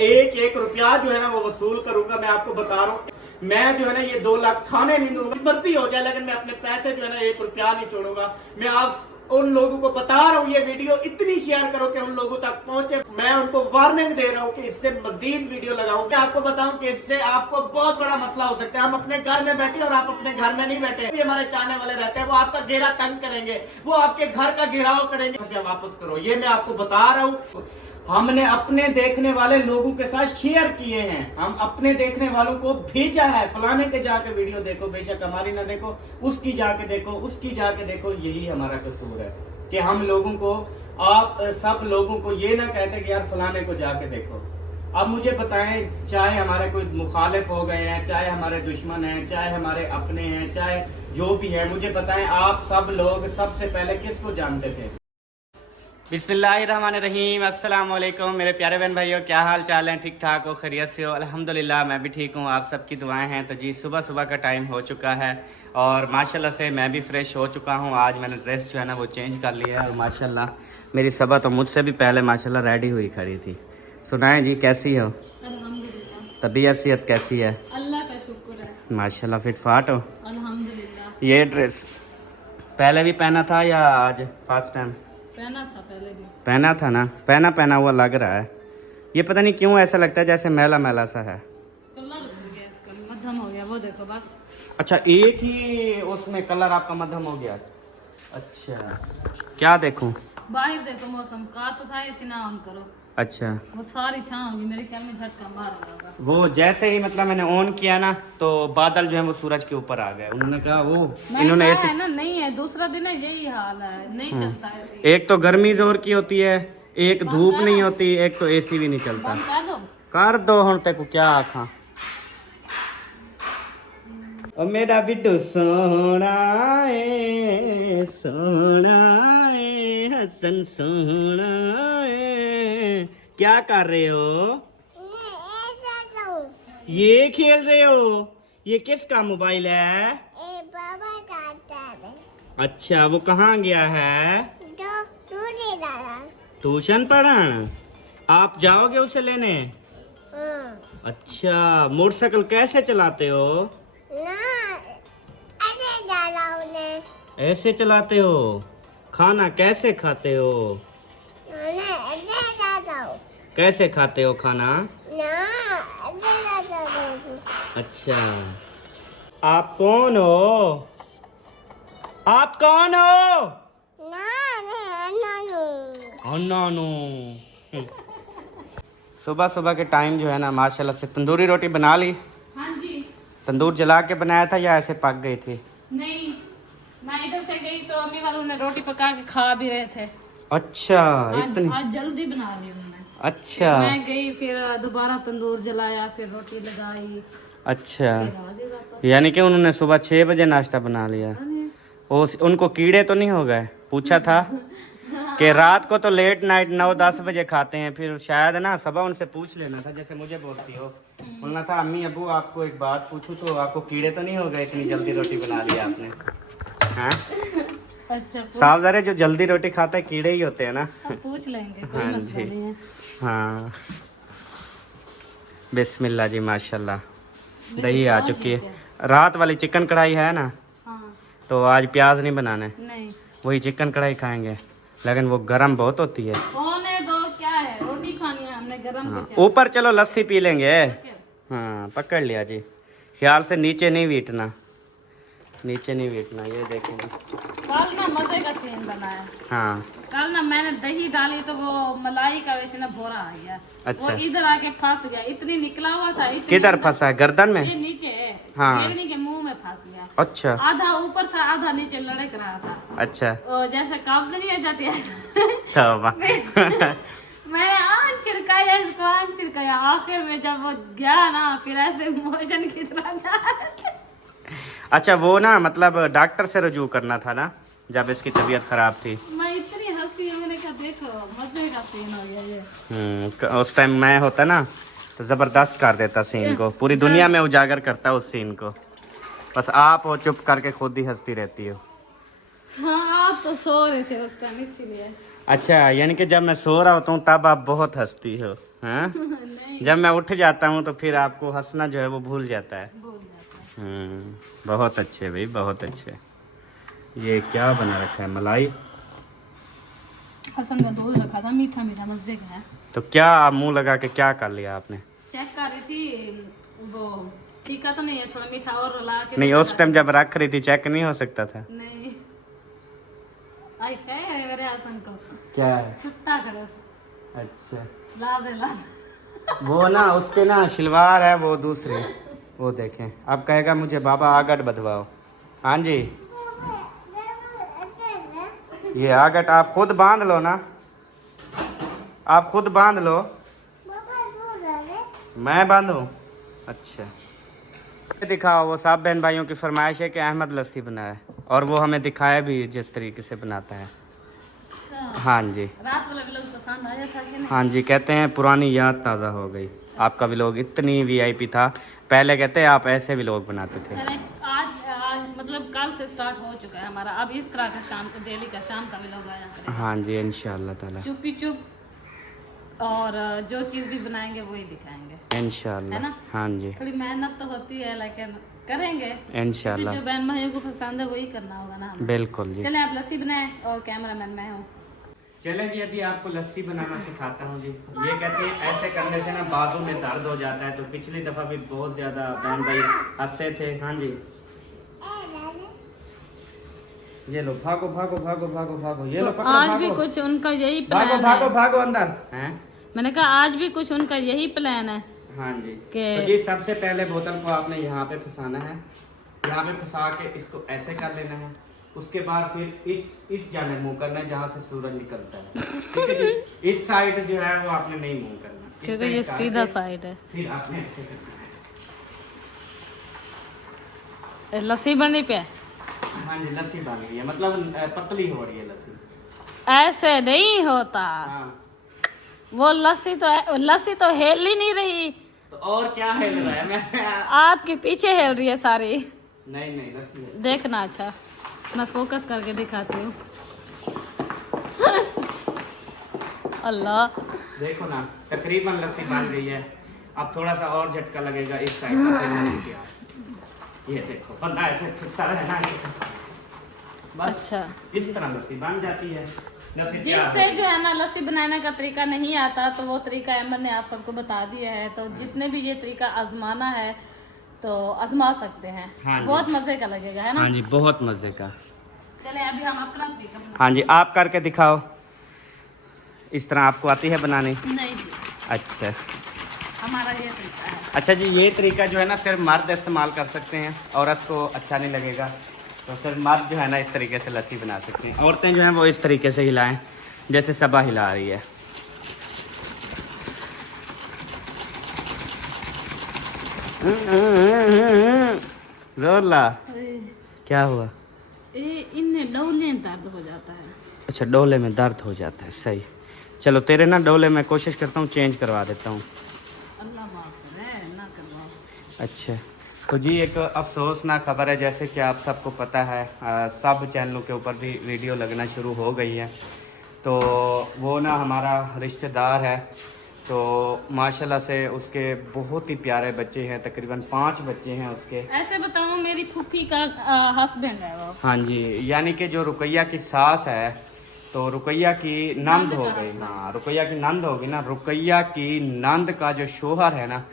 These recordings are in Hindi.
एक एक रुपया जो है ना वो वसूल करूंगा। मैं आपको बता रहा हूँ, मैं जो है ना ये 2 लाख खाने नहीं दूंगा, मर्जी हो जाए, लेकिन मैं अपने पैसे जो है ना 1 रुपया नहीं छोड़ूंगा। मैं आप उन लोगों को बता रहा हूँ, ये वीडियो इतनी शेयर करो कि उन लोगों तक पहुंचे। मैं उनको वार्निंग दे रहा हूँ कि इससे मजीद वीडियो लगाऊं। मैं आपको बताऊं कि इससे आपको बहुत बड़ा मसला हो सकता है। हम अपने घर में बैठे और आप अपने घर में नहीं बैठे, भी हमारे चाहने वाले रहते हैं, वो आपका घेरा तंग करेंगे, वो आपके घर का घेराव करेंगे। वापस करो, ये मैं आपको बता रहा हूँ। हमने अपने देखने वाले लोगों के साथ शेयर किए हैं, हम अपने देखने वालों को भेजा है, फलाने के जाके वीडियो देखो, बेशक हमारी ना देखो, उसकी जाके देखो, उसकी जाके देखो। यही हमारा कसूर है कि हम लोगों को, आप सब लोगों को ये ना कहते कि यार फलाने को जाके देखो। अब मुझे बताएं, चाहे हमारे कोई मुखालिफ हो गए हैं, चाहे हमारे दुश्मन हैं, चाहे हमारे अपने हैं, चाहे जो भी है, मुझे बताएं आप सब लोग सबसे पहले किसको जानते थे? बिस्मिल्लाहिर्रहमानिर्रहीम, अस्सलाम वालेकुम मेरे प्यारे बहन भाइयों, क्या हाल चाल है? ठीक ठाक हो, खैरियत से हो? अल्हम्दुलिल्लाह मैं भी ठीक हूँ, आप सबकी दुआएं हैं। तो जी सुबह सुबह का टाइम हो चुका है और माशाल्लाह से मैं भी फ्रेश हो चुका हूँ। आज मैंने ड्रेस जो है ना वो चेंज कर लिया है और माशाल्लाह मेरी सबा तो मुझसे भी पहले माशाल्लाह रेडी हुई खड़ी थी। सुनाएं जी, कैसी हो? तबीयत सेहत कैसी है? अल्लाह का शुक्र है, माशाल्लाह फिट फाट हो? अल्हम्दुलिल्लाह। ये ड्रेस पहले भी पहना था या आज फर्स्ट टाइम पहना था? पहले भी पहना था ना, पहना पहना हुआ लग रहा है। ये पता नहीं क्यों ऐसा लगता है जैसे मैला मैला सा है। कलर हो गया इसका, मध्यम हो गया, वो देखो बस। अच्छा, एक ही उसमें कलर आपका मध्यम हो गया? अच्छा, क्या देखूं? बाहर देखो, मौसम का तो था, इसी ना ऑन करो। अच्छा, वो सारी छां होगी, मेरे ख्याल में झटका मार रहा होगा। वो जैसे ही मतलब मैंने ऑन किया ना तो बादल जो है वो सूरज के ऊपर आ गए। उन्होंने कहा वो इन्होंने कहा ऐसे है ना, नहीं है दूसरा दिन है, यही हाल है, नहीं चलता है ऐसे। एक तो गर्मी जोर की होती है, एक बंद धूप कर नहीं दो। होती, एक तो एसी भी नहीं चलता। बंद कर दो। कर दो हुण तेको क्या आखा। ओ मेरा बिट्टू सोना है, सोना है, हसन सोना है। क्या कर रहे हो? ये खेल रहे हो? ये किसका मोबाइल है? अच्छा, वो कहाँ गया है? ट्यूशन पढ़न। आप जाओगे उसे लेने? अच्छा, मोटरसाइकिल कैसे चलाते हो? ऐसे चलाते हो? खाना कैसे खाते हो? कैसे खाते हो खाना? अच्छा, आप कौन हो? आप कौन हो? नानू। सुबह सुबह के टाइम जो है ना माशाल्लाह से तंदूरी रोटी बना ली। हाँ जी। तंदूर जला के बनाया था या ऐसे पक गई थी? नहीं, मैं इधर से गई तो अम्मी वालों ने रोटी पका के खा भी रहे थे। अच्छा, आज इतनी? आज जल्दी बना ली उन्होंने। अच्छा, मैं गई, फिर दोबारा तंदूर जलाया, फिर रोटी लगाई। अच्छा, फिर आ गई वापस। यानी कि उन्होंने सुबह 6 बजे नाश्ता बना लिया। उनको कीड़े तो नहीं हो गए? पूछा था कि रात को तो लेट नाइट 9-10 बजे खाते हैं, फिर शायद ना सुबह उनसे पूछ लेना था, जैसे मुझे बोलती हो। बोलना था अम्मी अबू आपको एक बात पूछूं तो आपको कीड़े तो नहीं हो गए, इतनी जल्दी रोटी बना ली आपने? हाँ, अच्छा, साफ ज़रा जो जल्दी रोटी खाता है कीड़े ही होते हैं ना। पूछ लेंगे, कोई हाँ मसला जी। नहीं है। हाँ, बिस्मिल्लाह जी, माशाल्लाह। दही आ चुकी है। रात वाली चिकन कढ़ाई है ना, हाँ। तो आज प्याज नहीं बनाने, नहीं, वही चिकन कढ़ाई खाएंगे, लेकिन वो गरम बहुत होती है। होने दो, क्या है, रोटी खानी है हमने, गरम हाँ, के क्या। ऊपर चलो लस्सी पी लेंगे। क्या? हाँ, पकड़ लिया जी। ख्याल से नीचे नहीं वीटना, नीचे नहीं वीटना। ये देखेंगे कल ना मजे का सीन बनाया। हाँ, कल ना मैंने दही डाली तो वो मलाई का वैसे ना भोरा आ गया। अच्छा। वो इधर आके फंस गया, इतनी निकला हुआ था, इतनी किधर फंसा है? गर्दन में? ये नीचे है, हाँ। गेगनी के मुंह में फंस गया। अच्छा, आधा ऊपर था, आधा नीचे लड़क रहा था। अच्छा। ओ, जैसे काबुल नहीं आ जाती है। तौबा। मैंने आन छिड़काया, इसको आन छिड़काया, आखिर में जब वो गया ना, फिर ऐसे मोशन की तरह जा। अच्छा, वो ना मतलब डॉक्टर से रुजू करना था ना जब इसकी तबीयत खराब थी। मैं इतनी हंसी, मैंने कहा देखो मजे का सीन हो गया ये। उस टाइम मैं होता ना तो जबरदस्त कर देता सीन को, पूरी दुनिया में उजागर करता उस सीन को। बस आप हो चुप करके खुद ही हंसती रहती हो। हाँ, आप तो सो रहे थे उस टाइम, इसीलिए। अच्छा, यानी कि जब मैं सो रहा होता हूँ तब आप बहुत हंसती हो। हाँ नहीं जब मैं उठ जाता हूँ तो फिर आपको हंसना जो है वो भूल जाता है। भूल जाता है। बहुत अच्छे भाई, बहुत अच्छे। ये क्या बना रखा है, मलाई? हसन का दूध रखा था, मीठा मीठा मजे का है। तो क्या आप मुंह लगा के क्या कर लिया आपने? चेक कर रही थी वो तीखा तो नहीं है, थोड़ा मीठा और ला के नहीं देखा उस टाइम जब रख रही थी चेक नहीं हो सकता था? नहीं आई है मेरे हसन को क्या है? छुट्टा करस अच्छा ला दे वो ना उस पे ना शलवार है वो दूसरी, वो देखें। अब कहेगा मुझे बाबा आगट बधवाओ। हाँ जी ये आगट आप खुद बांध लो ना, आप खुद बांध लो। मैं बांधूं? अच्छा दिखाओ। वो सब बहन भाइयों की फरमाइश है कि अहमद लस्सी बनाए, और वो हमें दिखाया भी जिस तरीके से बनाता है। अच्छा हाँ जी रात वाला व्लॉग पसंद आया था कि नहीं? हाँ जी, कहते हैं पुरानी याद ताज़ा हो गई। आपका व्लॉग इतनी वीआईपी था, पहले कहते हैं आप ऐसे व्लॉग बनाते थे। चले आज मतलब कल से स्टार्ट हो चुका है हमारा, अब इस तरह का शाम को डेली का शाम का व्लॉग आया करेगा। हाँ जी इंशाल्लाह ताला, चुपी चुप, और जो चीज़ भी बनाएंगे वही दिखाएंगे है इंशाल्लाह। ना? हाँ जी थोड़ी मेहनत तो होती है लेकिन करेंगे, इंशाल्लाह, जो बहन भाइयों को पसंद है वही करना होगा ना हमें। बिल्कुल जी। चले आप लस्सी बनाए और कैमरामैन मैं हूँ। चले जी अभी आपको लस्सी बनाना सिखाता हूँ जी। ये कहते हैं ऐसे करने से ना बाजू में दर्द हो जाता है, तो पिछली दफ़ा भी बहुत ज़्यादा बहन भाई हंसे थे। हाँ जी ये लो, भागो भागो भागो भागो भागो, ये लो तो पकड़ो, आज भागो भी कुछ उनका यही भागो प्लान भागो है। भागो अंदर हैं। मैंने कहा आज भी कुछ उनका यही प्लान है हाँ जी कि- तो जी सबसे पहले बोतल को आपने यहाँ पे फंसाना है, यहाँ पे फंसा के इसको ऐसे कर लेना है। उसके बाद फिर इस जाने मुंह करना है जहाँ से सूरज निकलता है, ठीक है जी। इस साइड जो है वो आपने नहीं मुंह करना, इस क्योंकि side ये करके सीधा साइड है। फिर आपने ऐसे करना है। लस्सी बनी पे हाँ जी लस्सी बन गई है, मतलब पतली हो रही है लस्सी। ऐसे नहीं होता, हाँ वो लस्सी तो हिल ही नहीं रही, तो और क्या है रहा है मैं आपके पीछे हिल रही है सारी। नहीं नहीं लस्सी है। देखना अच्छा, मैं फोकस करके दिखाती हूँ। अल्लाह देखो ना तकरीबन लस्सी बन गई है। अब थोड़ा सा और झटका लगेगा इस साइड का, फिर लस्सी तैयार। ये देखो बंदा ऐसे फिरता रहना बस। अच्छा इस तरह लस्सी बन जाती है। लस्सी तैयार जिससे हो जो है ना लस्सी बनाने का तरीका नहीं आता तो वो तरीका अहमद ने आप सबको बता दिया है, तो जिसने भी ये तरीका आजमाना है तो आजमा सकते हैं। हाँ जी। बहुत मजे का लगेगा है ना? हाँ जी बहुत मजे का। चले अभी हम अपना तरीका हाँ जी आप करके दिखाओ। इस तरह आपको आती है बनानी? नहीं जी, अच्छा हमारा ये तरीका है। अच्छा जी ये तरीका जो है ना सिर्फ मर्द इस्तेमाल कर सकते हैं, औरत को अच्छा नहीं लगेगा। तो सिर्फ मर्द जो है ना इस तरीके से लस्सी बना सकते हैं। औरतें जो हैं वो इस तरीके से हिलाएं जैसे सबा हिला रही है। जोर ला। क्या हुआ? इनमें डोले दर्द हो जाता है। अच्छा डोले में दर्द हो जाता है, सही। चलो तेरे ना डोले में कोशिश करता हूँ चेंज करवा देता हूँ। अल्लाह माफ करे ना करवाओ। अच्छा तो जी एक अफसोसनाक खबर है, जैसे कि आप सबको पता है सब चैनलों के ऊपर भी वीडियो लगना शुरू हो गई है। तो वो ना हमारा रिश्तेदार है, तो माशाल्लाह से उसके बहुत ही प्यारे बच्चे हैं, तकरीबन 5 बच्चे हैं उसके। ऐसे बताऊं मेरी फूफी का हस्बैंड है वो। हाँ जी यानी कि जो रुकैया की सास है, तो रुकैया की नंद हो गई। हाँ रुकैया की नंद होगी ना, रुकैया की नंद का जो शोहर है ना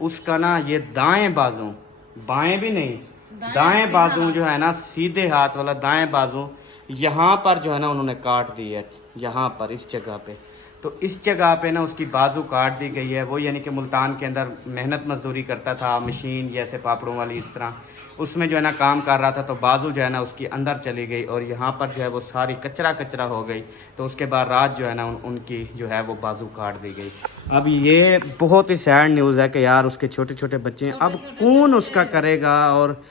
उसका ना ये दाएं बाजू, बाएं भी नहीं दाएं बाजू जो है ना सीधे हाथ वाला दाएं बाजू यहाँ पर जो है ना उन्होंने काट दी है, यहाँ पर इस जगह पे। तो इस जगह पे ना उसकी बाजू काट दी गई है। वो यानी कि मुल्तान के अंदर मेहनत मजदूरी करता था, मशीन जैसे पापड़ों वाली इस तरह, उसमें जो है ना काम कर रहा था, तो बाजू जो है ना उसकी अंदर चली गई और यहाँ पर जो है वो सारी कचरा कचरा हो गई। तो उसके बाद रात जो है ना उनकी जो है वो बाजू काट दी गई। अब ये बहुत ही सैड न्यूज़ है कि यार उसके छोटे छोटे बच्चे हैं, अब कौन उसका करेगा और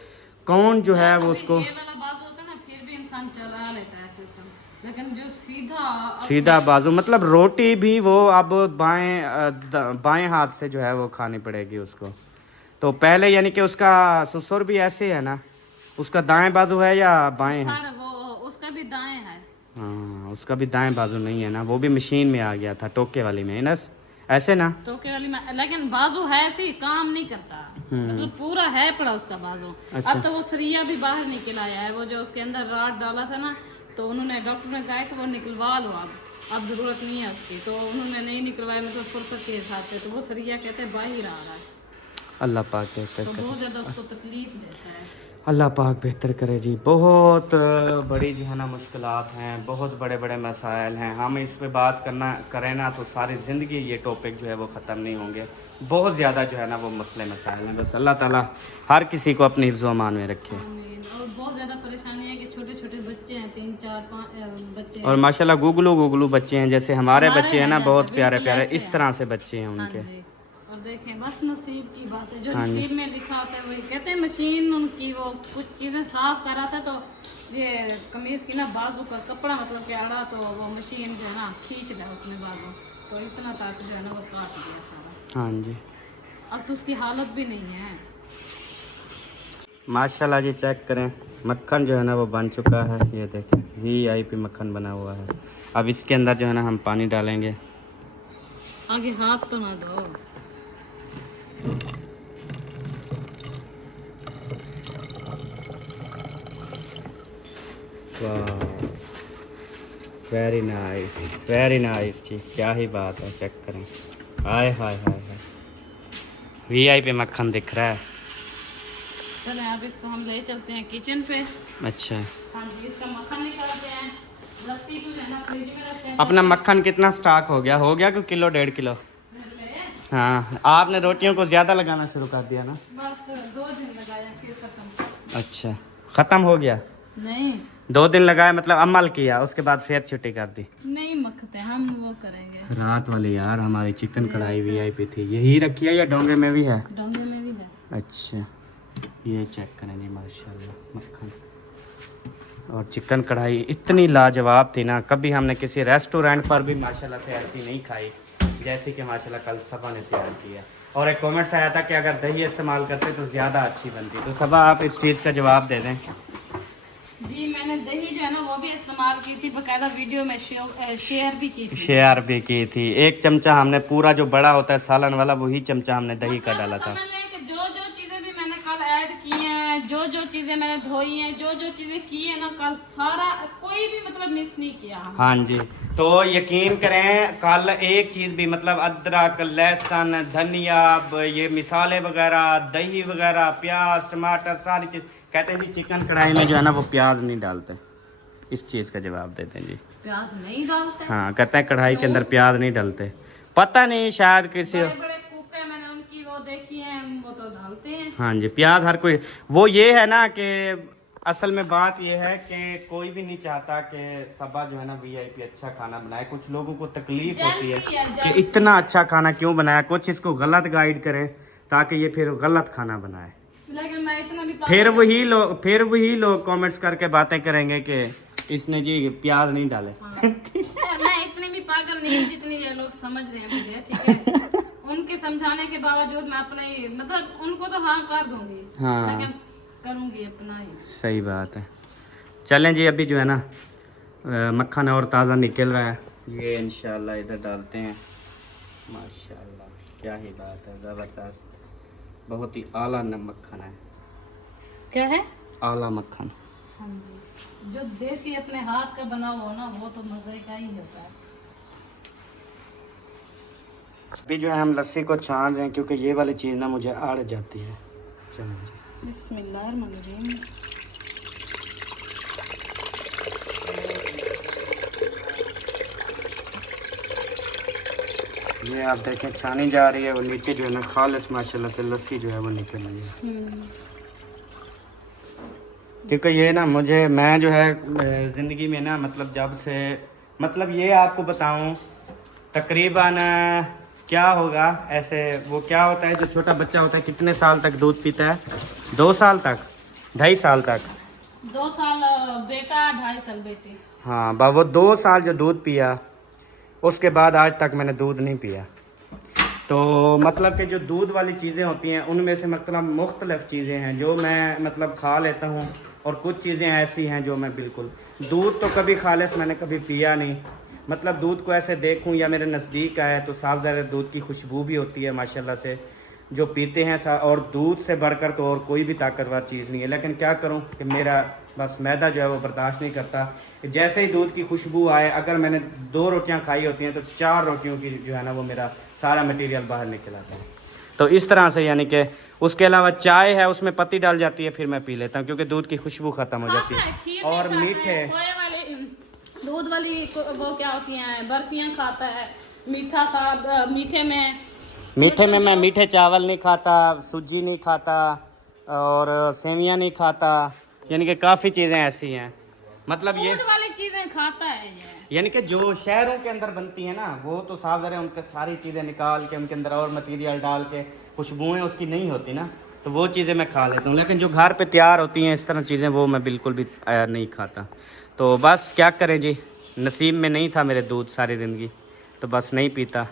कौन जो है वो उसको। ये वाला बाजू होता है ना फिर भी इंसान चला लेता है सिस्टम, लेकिन जो सीधा बाजू मतलब रोटी भी वो अब बाएं हाथ से जो है वो खानी पड़ेगी उसको। तो पहले यानी कि उसका ससुर भी ऐसे है ना, उसका दाएं बाजू है या बाएं है? वो उसका भी दाएं है। हाँ उसका भी दाएं बाजू नहीं है ना, वो भी मशीन में आ गया था टोके वाली में ना। ऐसे ना टोके वाली लेकिन बाजू है ऐसी काम नहीं करता, मतलब पूरा है पड़ा उसका बाजू। अच्छा। अब तो वो सरिया भी बाहर निकल आया है, वो जो उसके अंदर राड डाला था ना, तो उन्होंने डॉक्टर ने कहा कि वो निकलवा लो अब जरूरत नहीं है उसकी, तो उन्होंने नहीं निकलवाया, मतलब फुर्सत के हिसाब से, तो वो सरिया कहते हैं बाहर आ रहा है, अल्लाह पाक बेहतर तो करे, बहुत ज्यादा उसको तकलीफ देता है। अल्लाह पाक बेहतर करे जी। बहुत बड़ी जो है ना मुश्किलात हैं, बहुत बड़े बड़े मसाइल हैं। हम इस पे बात करें ना तो सारी ज़िंदगी ये टॉपिक जो है वो ख़त्म नहीं होंगे। बहुत ज़्यादा जो है ना वो मसले मसाइल हैं। बस अल्लाह ताला हर किसी को अपनी हिफ्ज़ व अमान में रखे। आमीन। और बहुत ज्यादा परेशानी है कि छोटे छोटे बच्चे हैं, 3 4 5 बच्चे हैं। और माशाल्लाह गुगलू बच्चे हैं, जैसे हमारे बच्चे हैं ना, जैसे, बहुत प्यारे बिल्कुल प्यारे ऐसे इस हैं। तरह से बच्चे हैं हाँ उनके। जी। और देखें बस नसीब की बात है, जो हाँ जी। नसीब में लिखा होता है वही। कहते हैं मशीन उनकी वो कुछ चीज़ें साफ कर रहा था, तो ये कमीज़ की ना बाजू का कपड़ा मतलब कि अड़ा, तो वो मशीन जो है ना खींच लिया उसने बाजू, तो इतना ताकत जो है ना वो काट दिया सारा। हाँ जी अब तो उसकी हालत भी नहीं है। माशाल्लाह जी। चेक करें, मक्खन जो है ना वो बन चुका है, ये देखें VIP मक्खन बना हुआ है। अब इसके अंदर जो है ना हम पानी डालेंगे। आगे हाथ तो ना दो। वेरी नाइस जी, क्या ही बात है। चेक करें, हाय हाय हाय हाय, VIP मक्खन दिख रहा है। चलें अब इसको हम ले चलते हैं किचन पे। अच्छा, हाँ जी, इसका मक्खन निकालते हैं। लस्सी तो है ना फ्रिज में रखते हैं। अपना मक्खन कितना स्टॉक हो गया कोई किलो 1.5 किलो? हाँ, आपने रोटियों को ज़्यादा लगाना शुरू कर दिया ना। बस 2 दिन लगाया फिर खत्म। अच्छा, ख़त्म हो गया? नहीं 2 दिन लगाए मतलब अमल किया, उसके बाद फिर छुट्टी कर दी। नहीं मखते, हम वो करेंगे। रात वाली यार हमारी चिकन कढ़ाई VIP थी, यही रखी है या डोंगे में भी है? डोंगे में भी है। अच्छा, ये चेक करें जी, माशाल्लाह मक्खन और चिकन कढ़ाई इतनी लाजवाब थी ना, कभी हमने किसी रेस्टोरेंट पर भी माशाल्लाह से ऐसी नहीं खाई जैसे कि माशाल्लाह कल सबा ने तैयार किया। और एक कमेंट्स आया था कि अगर दही इस्तेमाल करते तो ज़्यादा अच्छी बनती। तो सबा आप इस चीज़ का जवाब दे दें। जी मैंने दही जो है ना वो भी इस्तेमाल की थी, बकायदा वीडियो में शेयर भी की थी। शेयर भी की थी। 1 चमचा हमने पूरा जो बड़ा होता है सालन वाला, वही चमचा हमने दही का डाला था। समझ लें कि जो जो चीज़ें भी मैंने कल ऐड की हैं, जो जो चीज़ें मैंने धोई हैं, जो जो चीज़ें की है ना कल, सारा कोई भी मतलब मिस नहीं किया हमने। हाँ जी, तो यकीन करें कल एक चीज़ भी मतलब अदरक, लहसुन, धनिया, ये मिसाले वगैरह, दही वगैरह, प्याज, टमाटर, सारी चीज़। कहते हैं जी चिकन कढ़ाई में जो है ना वो प्याज नहीं डालते। इस चीज़ का जवाब देते हैं जी। प्याज नहीं डालते? हाँ, कहते हैं कढ़ाई के अंदर प्याज नहीं डालते। पता नहीं, शायद किसी। बड़े बड़े कुक है, मैंने उनकी वो देखी है, वो तो डालते हैं। हाँ जी, प्याज हर कोई, वो ये है ना कि असल में बात ये है कि कोई भी नहीं चाहता कि सबा जो है ना VIP अच्छा खाना बनाए। कुछ लोगों को तकलीफ होती है कि इतना अच्छा खाना क्यों बनाया, कुछ इसको गलत गाइड करें ताकि ये फिर गलत खाना बनाए। लेकिन मैं इतना भी फिर वही लोग कमेंट्स करके बातें करेंगे कि इसने जी प्याज नहीं डाले। मैं इतनी भी पागल नहीं हूँ जितनी ये लोग समझ रहे हैं मुझे, ठीक है। उनके समझाने के बावजूद मैं अपने ही मतलब उनको तो हाँ कर दूंगी, हाँ, लेकिन करूंगी अपना ही। सही बात है। चलें जी, अभी जो है ना मक्खन और ताज़ा निकल रहा है, ये इंशाल्लाह इधर डालते हैं। माशाल्लाह, क्या ही बात है, ज़बरदस्त, बहुत ही आला मक्खन है। क्या है? आला मक्खन। हाँ जी, जो देसी अपने हाथ का बना हुआ ना वो तो मजे का ही होता है। अभी जो है हम लस्सी को छान रहे हैं क्योंकि ये वाली चीज़ ना मुझे आड़ जाती है। चलो जी, बिस्मिल्लाहिर्रहमानिर्रहीम। ये आप देखें छानी जा रही है और नीचे जो है ना खालिस माशाल्लाह से लस्सी जो है वो निकल रही है। क्योंकि ये ना मैं जो है ज़िंदगी में ना मतलब जब से मतलब ये आपको बताऊं तकरीबन क्या होगा ऐसे, वो क्या होता है जो छोटा बच्चा होता है कितने साल तक दूध पीता है? 2 साल तक, 2.5 साल तक। 2 साल बेटा, 2.5 साल बेटी। हाँ, वो 2 साल जो दूध पिया उसके बाद आज तक मैंने दूध नहीं पिया। तो मतलब कि जो दूध वाली चीज़ें होती हैं उनमें से मतलब मुख्तलिफ़ चीज़ें हैं जो मैं मतलब खा लेता हूँ, और कुछ चीज़ें ऐसी हैं जो मैं बिल्कुल, दूध तो कभी खालिस मैंने कभी पिया नहीं। मतलब दूध को ऐसे देखूं या मेरे नज़दीक आए तो साफ ज़ाहिर दूध की खुशबू भी होती है माशाल्लाह से, जो पीते हैं और दूध से बढ़कर तो और कोई भी ताकतवर चीज़ नहीं है। लेकिन क्या करूं कि मेरा बस मैदा जो है वो बर्दाश्त नहीं करता कि जैसे ही दूध की खुशबू आए, अगर मैंने 2 रोटियां खाई होती हैं तो 4 रोटियों की जो है ना वो मेरा सारा मटेरियल बाहर निकल आता है। तो इस तरह से यानी कि उसके अलावा चाय है उसमें पत्ती डाल जाती है, फिर मैं पी लेता हूँ क्योंकि दूध की खुशबू ख़त्म हो जाती है। और मीठे दूध वाली वो क्या होती हैं, बर्फियाँ खाता है, मीठे में मैं मीठे चावल नहीं खाता, सूजी नहीं खाता और सेवियाँ नहीं खाता, यानी कि काफ़ी चीज़ें ऐसी हैं। मतलब ये दूध वाली चीज़ें खाता है ये। यानी कि जो शहरों के अंदर बनती है ना वो तो साफ ज़रा उनके सारी चीज़ें निकाल के उनके अंदर और मटेरियल डाल के खुशबुएँ उसकी नहीं होती ना, तो वो चीज़ें मैं खा लेता हूँ। लेकिन जो घर पे तैयार होती हैं इस तरह चीज़ें वो मैं बिल्कुल भी नहीं खाता। तो बस क्या करें जी, नसीब में नहीं था मेरे दूध सारी ज़िंदगी, तो बस नहीं पीता।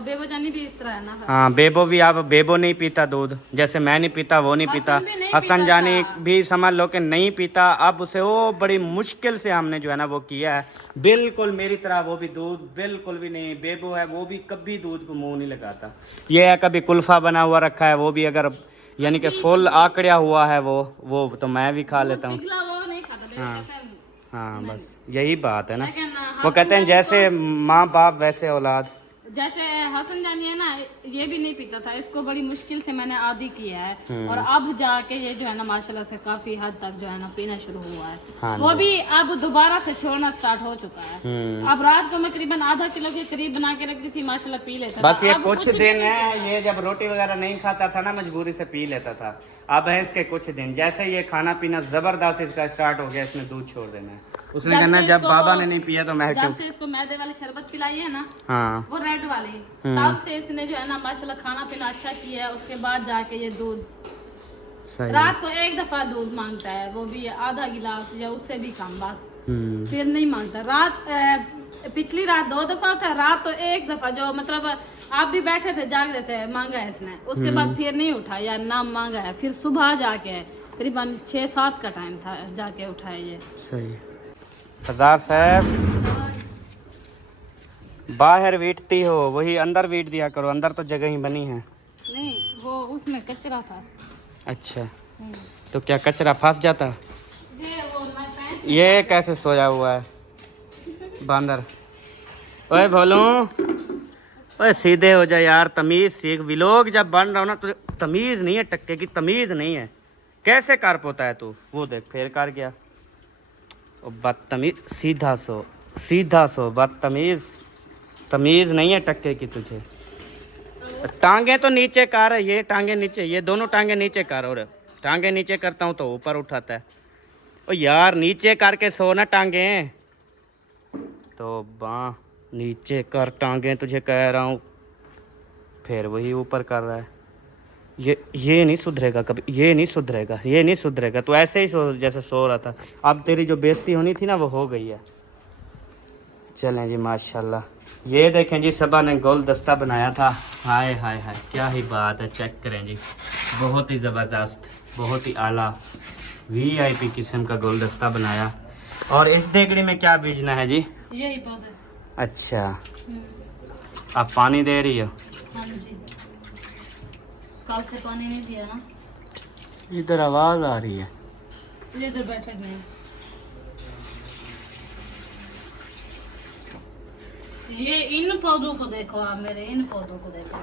बेबो जानी भी इस तरह है ना। हाँ बेबो भी, आप बेबो नहीं पीता दूध, जैसे मैं नहीं पीता वो नहीं पीता, हसन जानी भी समझ लो कि नहीं पीता। अब उसे वो बड़ी मुश्किल से हमने जो है ना वो किया है, बिल्कुल मेरी तरह वो भी दूध बिल्कुल भी नहीं। बेबो है वो भी कभी दूध को मुंह नहीं लगाता। ये है कभी कुल्फा बना हुआ रखा है वो भी अगर यानी कि फुल आकड़िया हुआ है वो तो मैं भी खा लेता हूँ। हाँ बस यही बात है ना, वो कहते हैं जैसे माँ बाप वैसे औलाद। जैसे हसन जानी है ना, ये भी नहीं पीता था, इसको बड़ी मुश्किल से मैंने आदी किया है और अब जाके ये जो है ना माशाल्लाह से काफी हद तक जो है ना पीना शुरू हुआ है। हाँ वो भी अब दोबारा से छोड़ना स्टार्ट हो चुका है। अब रात को मैं करीबन आधा किलो के करीब बना के रखती थी, माशाल्लाह पी लेता बस था। ये कुछ दिन है, ये जब रोटी वगैरह नहीं खाता था ना मजबूरी से पी लेता था। अब है इसके कुछ दिन, जैसे ये खाना पीना जबरदस्त इसका स्टार्ट हो गया, इसने दूध छोड़ देना है। उसने कहना जब बाबा ने नहीं पिया तो मैं जब से इसको मैदे वाली शरबत पिलाई है ना, हाँ वो रेड वाली, तब से इसने जो है ना माशाल्लाह खाना पीना अच्छा किया है। उसके बाद जाके ये दूध सही। रात को एक दफा दूध मांगता है, वो भी आधा गिलास या उससे भी कम बस, फिर नहीं मांगता। रात पिछली रात 2 दफा उठा, रात तो एक दफा, जो मतलब आप भी बैठे थे जाग रहे थे, मांगा है इसने। उसके बाद फिर नहीं उठा या ना मांगा है, फिर सुबह जाके करीबन 6-7 का टाइम था जाके उठाया ये। सही। सरदार साहब बाहर वीटती हो वही अंदर वीट दिया करो, अंदर तो जगह ही बनी है। नहीं वो उसमें कचरा था। अच्छा तो क्या कचरा फंस जाता? ये कैसे सोया हुआ है बांदर? ओए भोलू, ओए सीधे हो जा यार, तमीज सीख। व्लॉग जब बन रहा हो ना तो तमीज नहीं है, टक्के की तमीज नहीं है। कैसे कर पोता है तू? वो देख फिर कर गया। बदतमीज, सीधा सो बदतमीज। तमीज नहीं है टक्के की तुझे। टांगे तो नीचे कर, ये टांगे नीचे, ये दोनों टांगे नीचे कर। और टांगे नीचे करता हूँ तो ऊपर उठाता है। ओ यार नीचे करके सो ना टांगे, तो बाँ नीचे कर टांगे, तुझे कह रहा हूँ। फिर वही ऊपर कर रहा है। ये नहीं सुधरेगा कभी, ये नहीं सुधरेगा। तो ऐसे ही सो जैसे सो रहा था। अब तेरी जो बेइज्जती होनी थी ना वो हो गई है। चलें जी माशाल्लाह। ये देखें जी सबा ने गुलदस्ता बनाया था, हाय हाय हाय क्या ही बात है। चेक करें जी, बहुत ही ज़बरदस्त, बहुत ही आला VIP किस्म का गुलदस्ता बनाया। और इस देगड़ी में क्या बीजना है जी? यही पौधे। अच्छा आप पानी दे रही हो? हाँ जी, कल से पानी नहीं दिया ना। इधर आवाज़ आ रही है। इधर बैठक में ये इन पौधों को देखो, आप मेरे इन पौधों को देखो,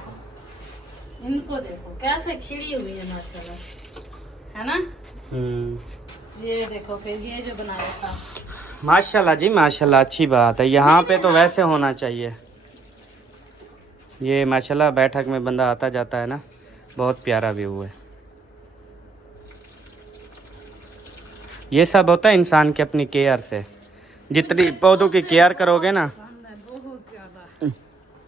इनको देखो कैसे खिली हुई है माशाल्लाह, है ना। ये देखो फिर ये जो बनाया था माशाल्लाह जी माशाल्लाह, अच्छी बात है। यहाँ पे तो वैसे होना चाहिए। ये माशाल्लाह बैठक में बंदा आता जाता है ना, बहुत प्यारा व्यू है। ये सब होता है इंसान की अपनी केयर से। जितनी पौधों की केयर करोगे ना,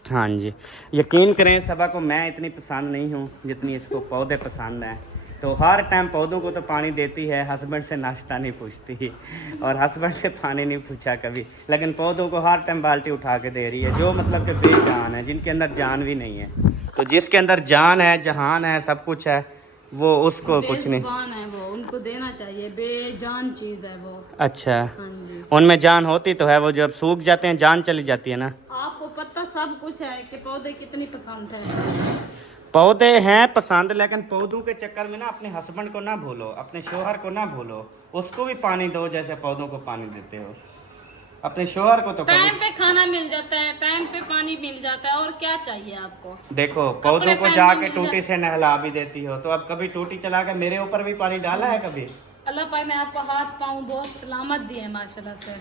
हाँ जी, यकीन करें सबा को मैं इतनी पसंद नहीं हूँ जितनी इसको पौधे पसंद हैं। तो हर टाइम पौधों को तो पानी देती है, हस्बैंड से नाश्ता नहीं पूछती और हस्बैंड से पानी नहीं पूछा कभी, लेकिन पौधों को हर टाइम बाल्टी उठा के दे रही है, जो मतलब कि बेजान है, जिनके अंदर जान भी नहीं है। तो जिसके अंदर जान है, जहान है, सब कुछ है, वो उसको कुछ नहीं। बेजुबान है वो, उनको देना चाहिए, बेजान चीज है वो। अच्छा, हाँ जी। उनमें जान होती तो है, वो जब सूख जाते हैं जान चली जाती है ना। आपको पता सब कुछ है कि पौधे कितनी पसंद है। पौधे हैं पसंद, लेकिन पौधों के चक्कर में ना अपने हस्बैंड को ना भूलो, अपने शोहर को ना भूलो, उसको भी पानी दो जैसे पौधों को पानी देते हो। अपने शोहर को तो टाइम कभी पे खाना मिल जाता है, टाइम पे पानी मिल जाता है, और क्या चाहिए आपको। देखो, पौधों को पहनने जाके मिल टूटी से नहला भी देती हो, तो अब कभी टूटी चला के मेरे ऊपर भी पानी डाला है कभी? अल्लाह पाक ने आपको हाथ पाँव बहुत सलामत दिए हैं माशाल्लाह से।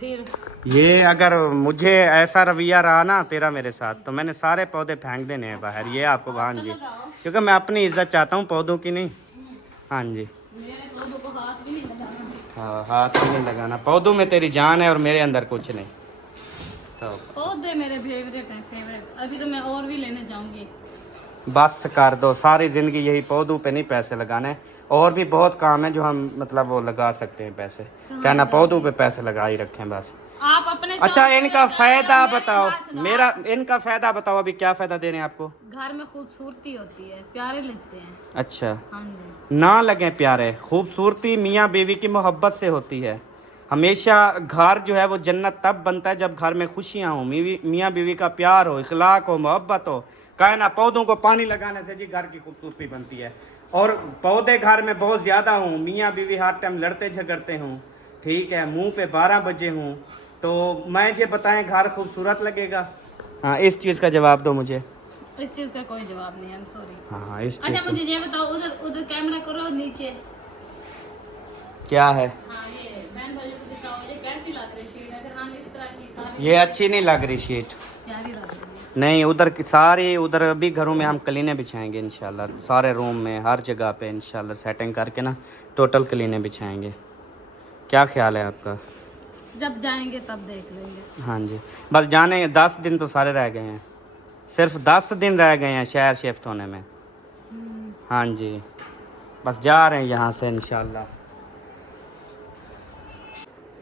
फिर ये अगर मुझे ऐसा रवैया रहा ना तेरा मेरे साथ, तो मैंने सारे पौधे फेंक देने हैं बाहर, ये आपको हाँ जी, क्योंकि मैं अपनी इज्जत चाहता हूँ, पौधों की नहीं। हाँ जी, मेरे पौधों को हाथ भी नहीं लगाना। हाँ, हाथ भी नहीं लगाना, पौधों में तेरी जान है और मेरे अंदर कुछ नहीं। तो पौधे मेरे फेवरेट हैं, फेवरेट। अभी तो मैं और भी लेने जाऊंगी। बस कर दो, सारी जिंदगी यही पौधों पे नहीं पैसे लगाने, और भी बहुत काम है जो हम मतलब वो लगा सकते हैं पैसे, कहना पौधों पे पैसे लगा ही रखें बस। आप अपने अच्छा, इनका फायदा मेरी बताओ, बात सुनो। मेरा इनका फायदा बताओ, अभी क्या फायदा दे रहे हैं आपको? घर में खूबसूरती होती है, प्यारे लगते हैं। अच्छा, हाँ जी। ना लगे प्यारे, खूबसूरती मियाँ बीवी की मोहब्बत से होती है। हमेशा घर जो है वो जन्नत तब बनता है जब घर में खुशियाँ हो, मियाँ बीवी का प्यार हो, इखलाक हो, मोहब्बत हो। कहे ना, पौधों को पानी लगाने से जी घर की खूबसूरती बनती है, और पौधे घर में बहुत ज़्यादा हों, मियाँ बीवी हर टाइम लड़ते झगड़ते हों, ठीक है, मुंह पे 12 बजे हों, तो मैं जे बताएं घर खूबसूरत लगेगा? हाँ, इस चीज़ का जवाब दो मुझे। इस चीज का कोई जवाब नहीं है, सॉरी। हाँ, इस चीज़ अच्छा, मुझे ये बताओ, उधर उधर कैमरा करो नीचे। क्या है? हाँ, ये बहन भाइयों को दिखाओ, ये कैसी लग रही शीट? अगर हम इस तरह की सारी ये अच्छी नहीं लग रही शीट। प्यारी लग रही है। नहीं, उधर की सारी, उधर अभी घरों में हम क्लीनें बिछाएंगे इंशाल्लाह, सारे रूम में हर जगह पे इंशाल्लाह सेटिंग करके ना टोटल क्लीनें बिछाएंगे। क्या ख्याल है आपका? जब जाएंगे तब देख लेंगे। हाँ जी, बस जाने 10 दिन तो सारे रह गए हैं, सिर्फ 10 दिन रह गए हैं शहर शिफ्ट होने में। हाँ जी, बस जा रहे हैं यहाँ से इंशाल्लाह।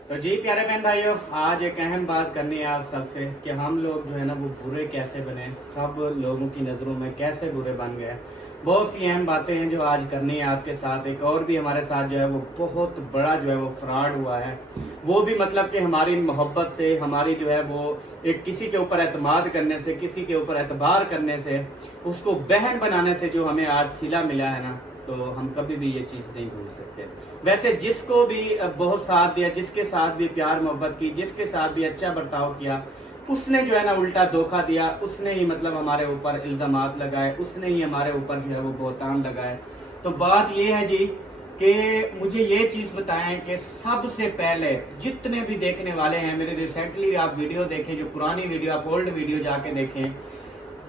तो जी प्यारे बहन भाइयों, आज एक अहम बात करनी है आप सबसे कि हम लोग जो है ना वो बुरे कैसे बने, सब लोगों की नज़रों में कैसे बुरे बन गए। बहुत सी अहम बातें हैं जो आज करनी है आपके साथ। एक और भी हमारे साथ जो है वो बहुत बड़ा जो है वो फ्रॉड हुआ है, वो भी मतलब कि हमारी मोहब्बत से, हमारी जो है वो एक किसी के ऊपर एतमाद करने से, किसी के ऊपर एतबार करने से, उसको बहन बनाने से जो हमें आज सिला मिला है ना, तो हम कभी भी ये चीज़ नहीं भूल सकते। वैसे जिसको भी बहुत साथ दिया, जिसके साथ भी प्यार मोहब्बत की, जिसके साथ भी अच्छा बर्ताव किया, उसने जो है ना उल्टा धोखा दिया, उसने ही मतलब हमारे ऊपर इल्ज़ामात लगाए, उसने ही हमारे ऊपर जो है वो बोहतान लगाए। तो बात ये है जी कि मुझे ये चीज़ बताएं कि सबसे पहले जितने भी देखने वाले हैं मेरे, रिसेंटली आप वीडियो देखें, जो पुरानी वीडियो, आप ओल्ड वीडियो जाके देखें,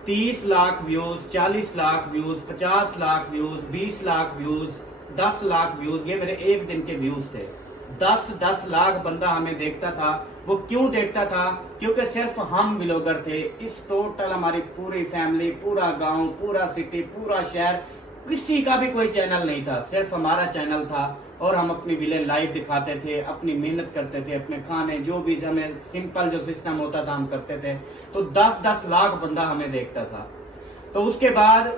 30 lakh views, 40 lakh views, 50 lakh views, 20 lakh views, 10 lakh views, ये मेरे एक दिन के व्यूज़ थे। 10 लाख बंदा हमें देखता था। वो क्यों देखता था? क्योंकि सिर्फ हम व्लॉगर थे। इस टोटल हमारी पूरी फैमिली, पूरा गांव, पूरा सिटी, पूरा शहर, किसी का भी कोई चैनल नहीं था, सिर्फ हमारा चैनल था। और हम अपनी विलेज लाइफ दिखाते थे, अपनी मेहनत करते थे, अपने खाने जो भी हमें सिंपल जो सिस्टम होता था हम करते थे। तो 10 लाख बंदा हमें देखता था। तो उसके बाद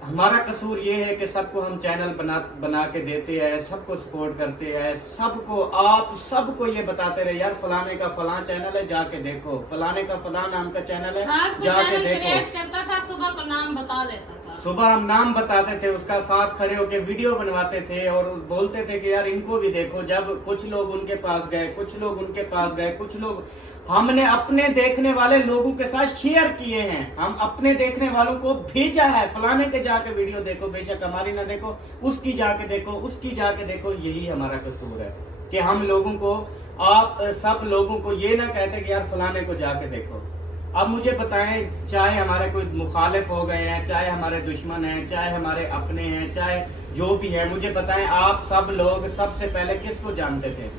हमारा कसूर ये है कि सबको हम चैनल बना के देते हैं, सबको सपोर्ट करते हैं, सबको, आप सबको ये बताते रहे यार फलाने का फलां चैनल है जाके देखो, फलाने का फलां नाम का चैनल है जाके देखो। करता था, सुबह को नाम बता देता था, सुबह हम नाम बताते थे, उसका साथ खड़े होके वीडियो बनवाते थे और बोलते थे कि यार इनको भी देखो। जब कुछ लोग उनके पास गए, कुछ लोग उनके पास गए, कुछ लोग हमने अपने देखने वाले लोगों के साथ शेयर किए हैं, हम अपने देखने वालों को भेजा है, फलाने के जाके वीडियो देखो, बेशक हमारी ना देखो, उसकी जाके देखो, उसकी जाके देखो। यही हमारा कसूर है कि हम लोगों को, आप सब लोगों को ये ना कहते कि यार फलाने को जाके देखो। अब मुझे बताएं, चाहे हमारे कोई मुखालिफ हो गए हैं, चाहे हमारे दुश्मन हैं, चाहे हमारे अपने हैं, चाहे जो भी है, मुझे बताएं आप सब लोग सबसे पहले किसको जानते थे?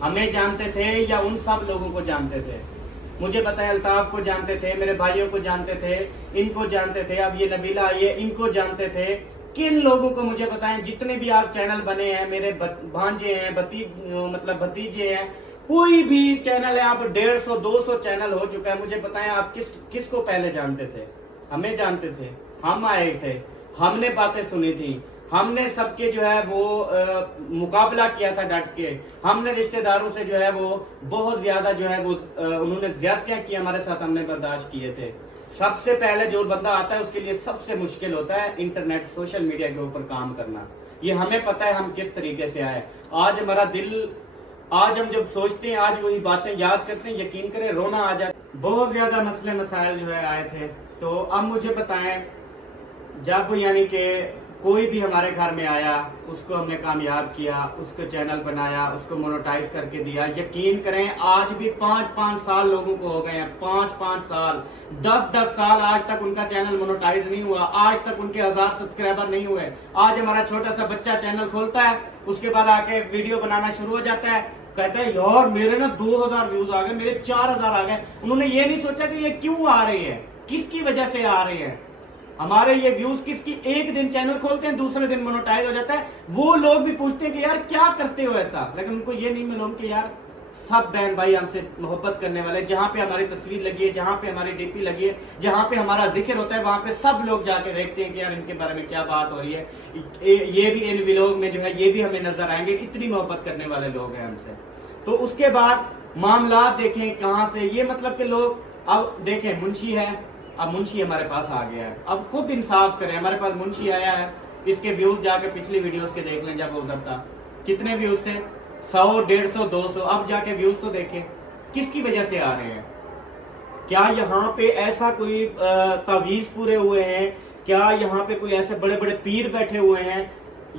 हमें जानते थे या उन सब लोगों को जानते थे? मुझे बताएं, अल्ताफ को जानते थे, मेरे भाइयों को जानते थे, इनको जानते थे, अब ये नबीला आई है, इनको जानते थे। किन लोगों को मुझे बताएं, जितने भी आप चैनल बने हैं, मेरे भांजे हैं, मतलब भतीजे हैं, कोई भी चैनल है, आप 150-200 चैनल हो चुका है, मुझे बताएं आप किसको पहले जानते थे? हमें जानते थे, हम आए थे, हमने बातें सुनी थी, हमने सबके जो है वो मुकाबला किया था डट के। हमने रिश्तेदारों से जो है वो बहुत ज्यादा जो है वो उन्होंने ज्यादतियां की हमारे साथ, हमने बर्दाश्त किए थे। सबसे पहले जो बंदा आता है उसके लिए सबसे मुश्किल होता है इंटरनेट, सोशल मीडिया के ऊपर काम करना। ये हमें पता है हम किस तरीके से आए। आज हमारा दिल, आज हम जब सोचते हैं, आज वही बातें याद करते हैं, यकीन करें रोना आ जाता। बहुत ज्यादा मसले मसाइल जो है आए थे। तो अब मुझे बताएं, जब यानी कि कोई भी हमारे घर में आया, उसको हमने कामयाब किया, उसको चैनल बनाया, उसको मोनेटाइज करके दिया। यकीन करें आज भी 5-5 साल लोगों को हो गए हैं, 5-5 साल, 10-10 साल, आज तक उनका चैनल मोनेटाइज नहीं हुआ, आज तक उनके 1000 सब्सक्राइबर नहीं हुए। आज हमारा छोटा सा बच्चा चैनल खोलता है, उसके बाद आके वीडियो बनाना शुरू हो जाता है, कहता है यार मेरे ना 2000 व्यूज आ गए, मेरे 4000 आ गए। उन्होंने ये नहीं सोचा कि ये क्यों आ रहे हैं, किसकी वजह से आ रहे हैं। हमारे ये व्यूज किसकी, एक दिन चैनल खोलते हैं, दूसरे दिन मोनेटाइज हो जाता है। वो लोग भी पूछते हैं कि यार क्या करते हो ऐसा, लेकिन उनको ये नहीं मालूम कि यार सब बहन भाई हमसे मोहब्बत करने वाले, जहाँ पे हमारी तस्वीर लगी है, जहाँ पे हमारी डीपी लगी है, जहाँ पे हमारा जिक्र होता है, वहां पे सब लोग जाके देखते हैं कि यार इनके बारे में क्या बात हो रही है। ये भी इन व्लॉग में जो है ये भी हमें नजर आएंगे, इतनी मोहब्बत करने वाले लोग हैं हमसे। तो उसके बाद मामला देखें कहाँ से, ये मतलब कि लोग अब देखें, मुंशी है, अब मुंशी हमारे पास आ गया है। अब खुद इंसाफ करें, हमारे पास मुंशी आया है, इसके व्यूज जाके पिछली वीडियोस के देख लें, जब वो उधर था कितने व्यूज थे, 100, 150, 200। अब जाके व्यूज तो देखें किसकी वजह से आ रहे हैं। क्या यहाँ पे ऐसा कोई तावीज पूरे हुए हैं, क्या यहाँ पे कोई ऐसे बड़े बड़े पीर बैठे हुए हैं?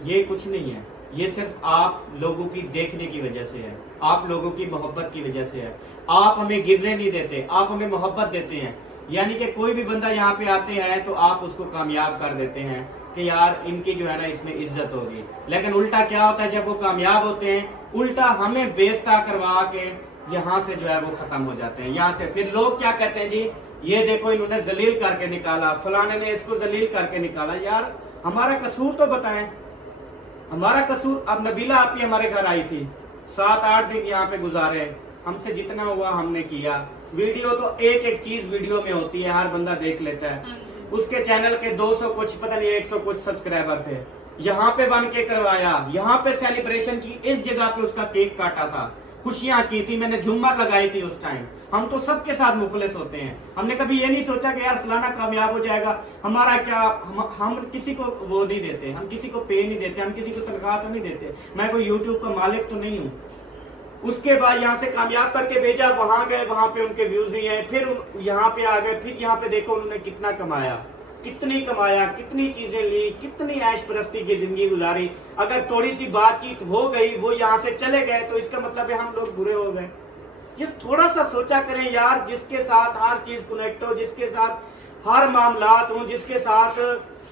ये कुछ नहीं है, ये सिर्फ आप लोगों की देखने की वजह से है, आप लोगों की मोहब्बत की वजह से है। आप हमें गिरने नहीं देते, आप हमें मोहब्बत देते हैं। यानी कि कोई भी बंदा यहाँ पे आते हैं तो आप उसको कामयाब कर देते हैं कि यार इनकी जो है ना इसमें इज्जत होगी। लेकिन उल्टा क्या होता है, जब वो कामयाब होते हैं, उल्टा हमें बेइज्जत करवा के यहाँ से जो है वो खत्म हो जाते हैं। यहाँ से फिर लोग क्या कहते हैं, जी ये देखो इन्होंने जलील करके निकाला, फलाने ने इसको जलील करके निकाला। यार हमारा कसूर तो बताएं, हमारा कसूर। अब नबीला आपकी हमारे घर आई थी, 7-8 दिन यहाँ पे गुजारे, हमसे जितना हुआ हमने किया। वीडियो तो एक एक चीज वीडियो में होती है, हर बंदा देख लेता है। उसके चैनल के 200 कुछ, पता नहीं 100 कुछ सब्सक्राइबर थे। यहाँ पे 1K करवाया, यहाँ पे सेलिब्रेशन की, इस जगह पे उसका केक काटा था, खुशियां की थी, मैंने झूमर लगाई थी उस टाइम। हम तो सबके साथ मुखलिस होते हैं। हमने कभी ये नहीं सोचा कि यार फलाना कामयाब हो जाएगा, हमारा क्या, हम किसी को वो नहीं देते, हम किसी को पे नहीं देते, हम किसी को तनख्वाह तो नहीं देते। मैं कोई यूट्यूब का मालिक तो नहीं हूँ। उसके बाद यहाँ से कामयाब करके भेजा, वहां गए, वहां पे उनके व्यूज नहीं है, फिर यहाँ पे आ गए, फिर यहाँ पे देखो उन्होंने कितना कमाया, कितनी कमाया, कितनी चीजें ली, कितनी ऐश परस्ती की जिंदगी गुजारी। अगर थोड़ी सी बातचीत हो गई, वो यहाँ से चले गए, तो इसका मतलब है हम लोग बुरे हो गए। ये थोड़ा सा सोचा करें यार, जिसके साथ हर चीज कनेक्ट हो, जिसके साथ हर मामलात हो, जिसके साथ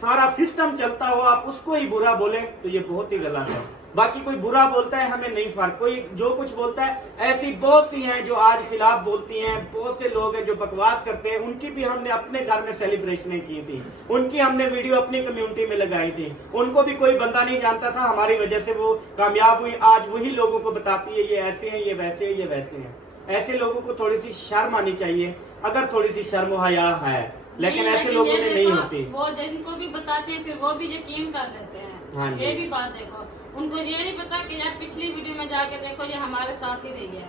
सारा सिस्टम चलता हो, आप उसको ही बुरा बोले तो ये बहुत ही गलत है। बाकी कोई बुरा बोलता है हमें नहीं फर्क, कोई जो कुछ बोलता है, ऐसी बहुत सी हैं जो आज खिलाफ बोलती हैं, बहुत से लोग हैं जो बकवास करते हैं, उनकी भी हमने अपने घर में सेलिब्रेशनें की थी, उनकी हमने वीडियो अपनी कम्युनिटी में लगाई थी, उनको भी कोई बंदा नहीं जानता था, हमारी वजह से वो कामयाब हुई। आज वही लोगों को बताती है ये ऐसे हैं, ये वैसे हैं, ये वैसे हैं। ऐसे लोगों को थोड़ी सी शर्म आनी चाहिए, अगर थोड़ी सी शर्म हया है, लेकिन ऐसे लोगों में नहीं होती। वो जिनको भी बताते हैं फिर वो भी यकीन कर लेते हैं। हाँ, ये भी बात देखो, उनको ये नहीं पता कि यार पिछली वीडियो में जाके देखो ये हमारे साथ ही रही है,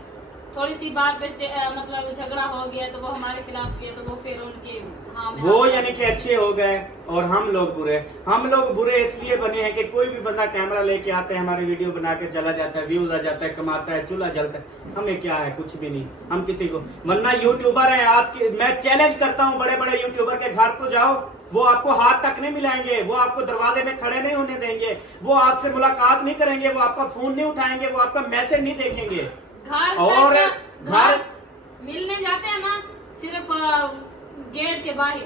थोड़ी सी बात पे मतलब झगड़ा हो गया तो वो हमारे खिलाफ किया, तो वो फिर उनके वो यानी कि अच्छे हो गए और हम लोग बुरे। हम लोग बुरे इसलिए बने हैं कि कोई भी बंदा कैमरा लेके आता है, हमारी वीडियो बना के चला जाता है, व्यूज आ जाता है, कमाता है, चूल्हा जलता है, हमें क्या है, कुछ भी नहीं। हम किसी को, वरना यूट्यूबर है आपके, मैं चैलेंज करता हूँ, बड़े बड़े यूट्यूबर के घर तो जाओ, वो आपको हाथ तक नहीं मिलाएंगे, वो आपको दरवाजे में खड़े नहीं होने देंगे, वो आपसे मुलाकात नहीं करेंगे, वो आपका फोन नहीं उठाएंगे, वो आपका मैसेज नहीं देखेंगे। और घर मिलने जाते हैं ना, सिर्फ गेट के बाहर,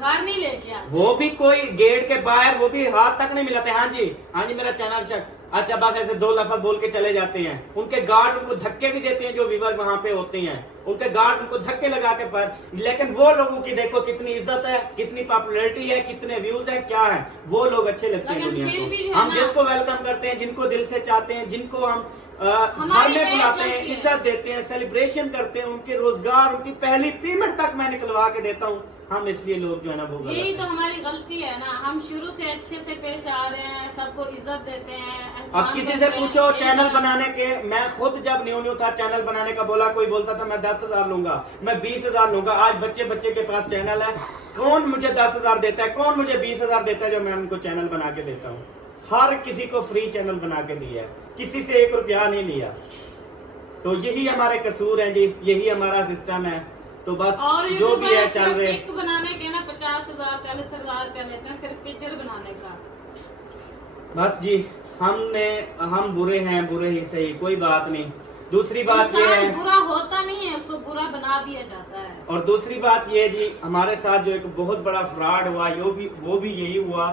घर नहीं लेके आते। वो भी कोई गेट के बाहर, वो भी हाथ तक नहीं मिलाते। हाँ जी, हाँ जी, मेरा चैनल शक, अच्छा बस ऐसे 2 लफ्ज बोल के चले जाते हैं। उनके गार्ड उनको धक्के भी देते हैं, जो व्यूअर वहां पे होते हैं, उनके गार्ड उनको धक्के लगा के पर। लेकिन वो लोगों की देखो कितनी इज्जत है, कितनी पॉपुलैरिटी है, कितने व्यूज है, क्या है, वो लोग अच्छे लगते हैं दुनिया को। हम जिसको वेलकम करते हैं, जिनको दिल से चाहते हैं, जिनको हम घर में बुलाते हैं, इज्जत देते हैं, सेलिब्रेशन करते हैं, उनके रोजगार, उनकी पहली पेमेंट तक मैं निकलवा के देता हूँ। हम इसलिए लोग जो है ना वो यही तो हमारी गलती है ना, हम शुरू से अच्छे से पेश आ रहे हैं, सबको इज्जत देते हैं। अब किसी से पूछो चैनल बनाने के, मैं खुद जब न्यू था चैनल बनाने का बोला, कोई बोलता था मैं 10,000 लूंगा, मैं 20,000 लूंगा। आज बच्चे बच्चे के पास चैनल है, कौन मुझे 10,000 देता है, कौन मुझे 20,000 देता है जो मैं उनको चैनल बना के देता हूँ। हर किसी को फ्री चैनल बना के दिया है, किसी से 1 रुपया नहीं लिया। तो यही हमारे कसूर है जी, यही हमारा सिस्टम है। तो बस जो भी है चल रहे। एक बनाने के ना 50,000 40,000 रुपया लेते हैं सिर्फ पिक्चर बनाने का। बस जी हम बुरे हैं, बुरे ही सही, कोई बात नहीं। दूसरी बात ये है, बुरा होता नहीं है, उसको बुरा बना दिया जाता है। और दूसरी बात ये जी, हमारे साथ जो एक बहुत बड़ा फ्रॉड हुआ वो भी यही हुआ।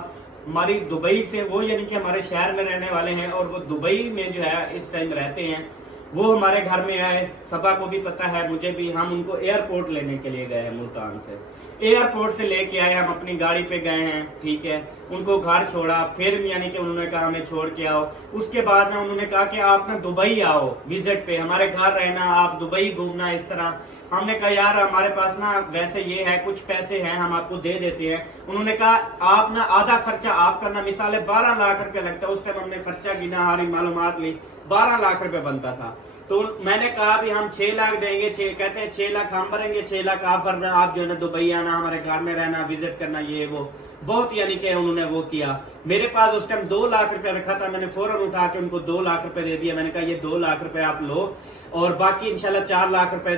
हमारी दुबई से वो, यानी कि हमारे शहर में रहने वाले हैं और वो दुबई में जो है इस टाइम रहते हैं, वो हमारे घर में आए। सबा को भी पता है, मुझे भी। हम उनको एयरपोर्ट लेने के लिए गए हैं, मुल्तान से एयरपोर्ट से लेके आए, हम अपनी गाड़ी पे गए हैं, ठीक है। उनको घर छोड़ा, फिर यानी कि उन्होंने कहा हमें छोड़ के आओ। उसके बाद में उन्होंने कहा कि आप ना दुबई आओ विजिट पे, हमारे घर रहना, आप दुबई घूमना, इस तरह। हमने कहा यार हमारे पास ना वैसे ये है, कुछ पैसे हैं, हम आपको दे देते हैं। उन्होंने कहा आप ना आधा खर्चा आप करना, मिसाल 12 लाख रुपया लगता है। उस टाइम हमने खर्चा गिना, हमारी मालूमात ली, 12 लाख रुपया बनता था। तो मैंने कहा भी हम 6 लाख देंगे, कहते हैं 6 लाख हम भरेंगे, 6 लाख आप भरना, आप जो है ना दुबई आना, हमारे घर में रहना, विजिट करना, ये वो बहुत यानी कि उन्होंने वो किया। मेरे पास उस टाइम 2 लाख रुपया रखा था, मैंने फौरन उठा के उनको 2 लाख रुपए दे दिया। मैंने कहा ये 2 लाख रुपए आप लो और बाकी इंशाल्लाह 4 लाख रुपए